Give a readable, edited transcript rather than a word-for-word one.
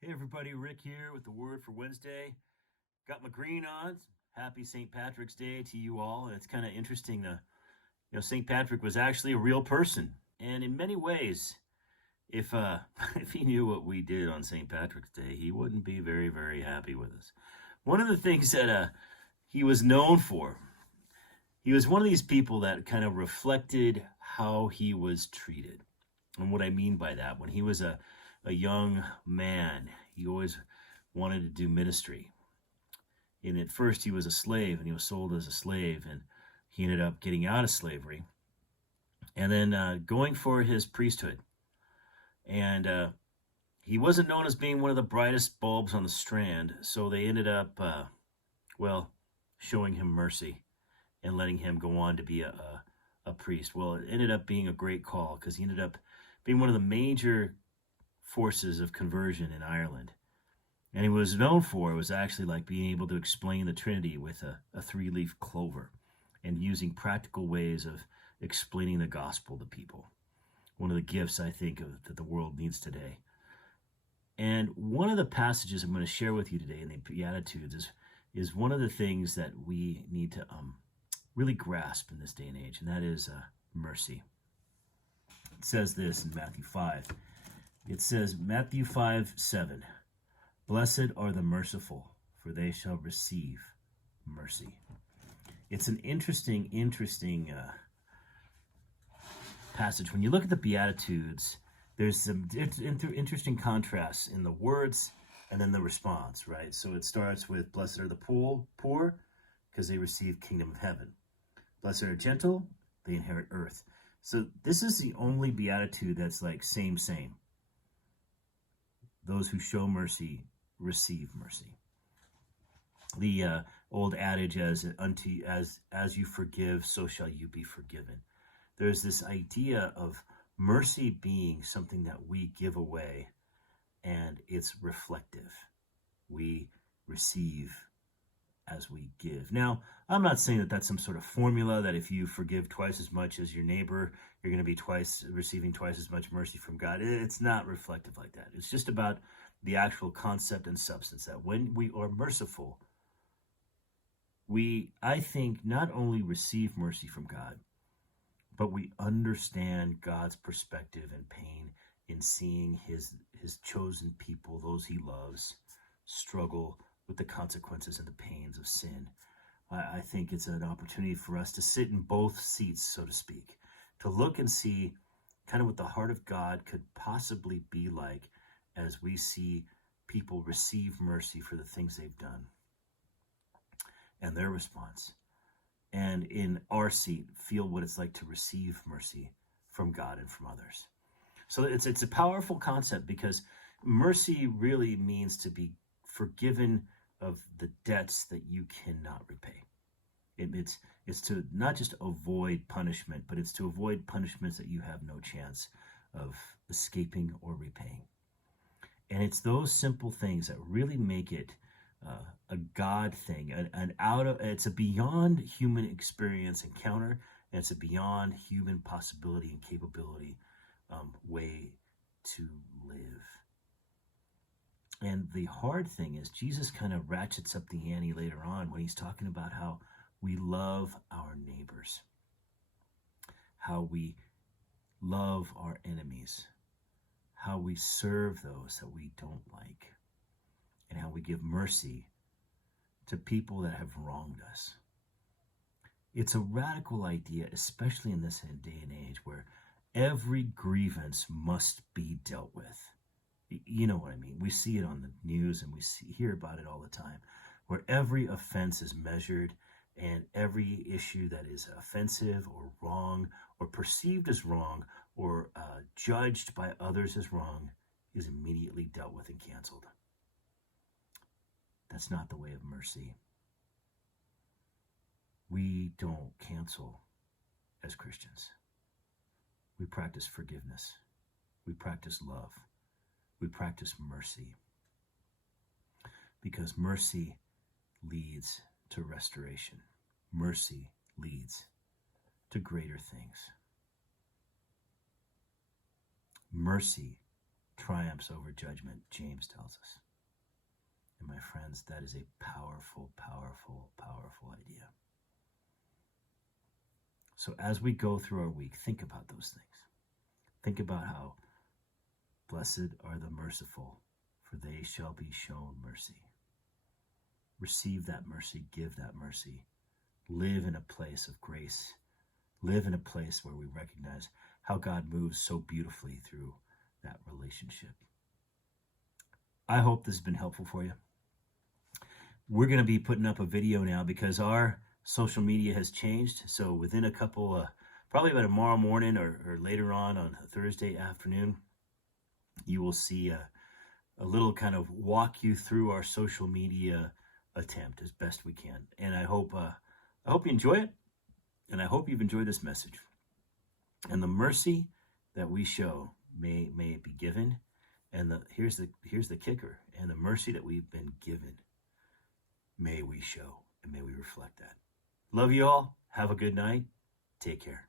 Hey everybody, Rick here with the word for Wednesday. Got my green on. Happy St. Patrick's Day to you all. And it's kind of interesting to, St. Patrick was actually a real person. And in many ways, if if he knew what we did on St. Patrick's Day, he wouldn't be very, very happy with us. One of the things that he was known for, he was one of these people that kind of reflected how he was treated. And what I mean by that, when he was a young man, he always wanted to do ministry. And at first, he was a slave and he was sold as a slave, and he ended up getting out of slavery and then going for his priesthood. And he wasn't known as being one of the brightest bulbs on the strand, so they ended up, showing him mercy and letting him go on to be a priest. Well, it ended up being a great call because he ended up being one of the major forces of conversion in Ireland. And he was known for was actually like being able to explain the Trinity with a three-leaf clover and using practical ways of explaining the gospel to people. One of the gifts I think that the world needs today. And one of the passages I'm going to share with you today in the Beatitudes is one of the things that we need to really grasp in this day and age, and that is mercy. It says this in Matthew 5. It says, Matthew 5:7, "Blessed are the merciful, for they shall receive mercy." It's an interesting passage. When you look at the Beatitudes, there's some interesting contrasts in the words and then the response, right? So it starts with, "Blessed are the poor, because they receive kingdom of heaven. Blessed are gentle, they inherit earth." So this is the only Beatitude that's like same. Those who show mercy receive mercy. The old adage, as you forgive, so shall you be forgiven. There's this idea of mercy being something that we give away, and it's reflective. We receive as we give. Now, I'm not saying that that's some sort of formula that if you forgive twice as much as your neighbor, you're going to be receiving twice as much mercy from God. It's not reflective like that. It's just about the actual concept and substance that when we are merciful, we, I think, not only receive mercy from God, but we understand God's perspective and pain in seeing his chosen people, those he loves, struggle with the consequences and the pains of sin. I think it's an opportunity for us to sit in both seats, so to speak, to look and see kind of what the heart of God could possibly be like as we see people receive mercy for the things they've done and their response. And in our seat, feel what it's like to receive mercy from God and from others. So it's a powerful concept because mercy really means to be forgiven of the debts that you cannot repay. It's to not just avoid punishment, but it's to avoid punishments that you have no chance of escaping or repaying. And it's those simple things that really make it a God thing, it's a beyond human experience encounter, and it's a beyond human possibility and capability way to live. And the hard thing is Jesus kind of ratchets up the ante later on when he's talking about how we love our neighbors, how we love our enemies, how we serve those that we don't like, and how we give mercy to people that have wronged us. It's a radical idea, especially in this day and age where every grievance must be dealt with. You know what I mean? We see it on the news and we hear about it all the time, where every offense is measured and every issue that is offensive or wrong or perceived as wrong or judged by others as wrong is immediately dealt with and canceled. That's not the way of mercy. We don't cancel as Christians. We practice forgiveness. We practice love. We practice mercy. Because mercy leads to restoration. Mercy leads to greater things. Mercy triumphs over judgment, James tells us. And my friends, that is a powerful, powerful, powerful idea. So as we go through our week, think about those things. Think about how blessed are the merciful, for they shall be shown mercy. Receive that mercy, give that mercy. Live in a place of grace. Live in a place where we recognize how God moves so beautifully through that relationship. I hope this has been helpful for you. We're going to be putting up a video now because our social media has changed. So within a couple, probably about tomorrow morning or later on Thursday afternoon, you will see a little kind of walk you through our social media attempt as best we can. And I hope you enjoy it. And I hope you've enjoyed this message. And the mercy that we show may it be given. And here's the kicker. And the mercy that we've been given, may we show and may we reflect that. Love you all. Have a good night. Take care.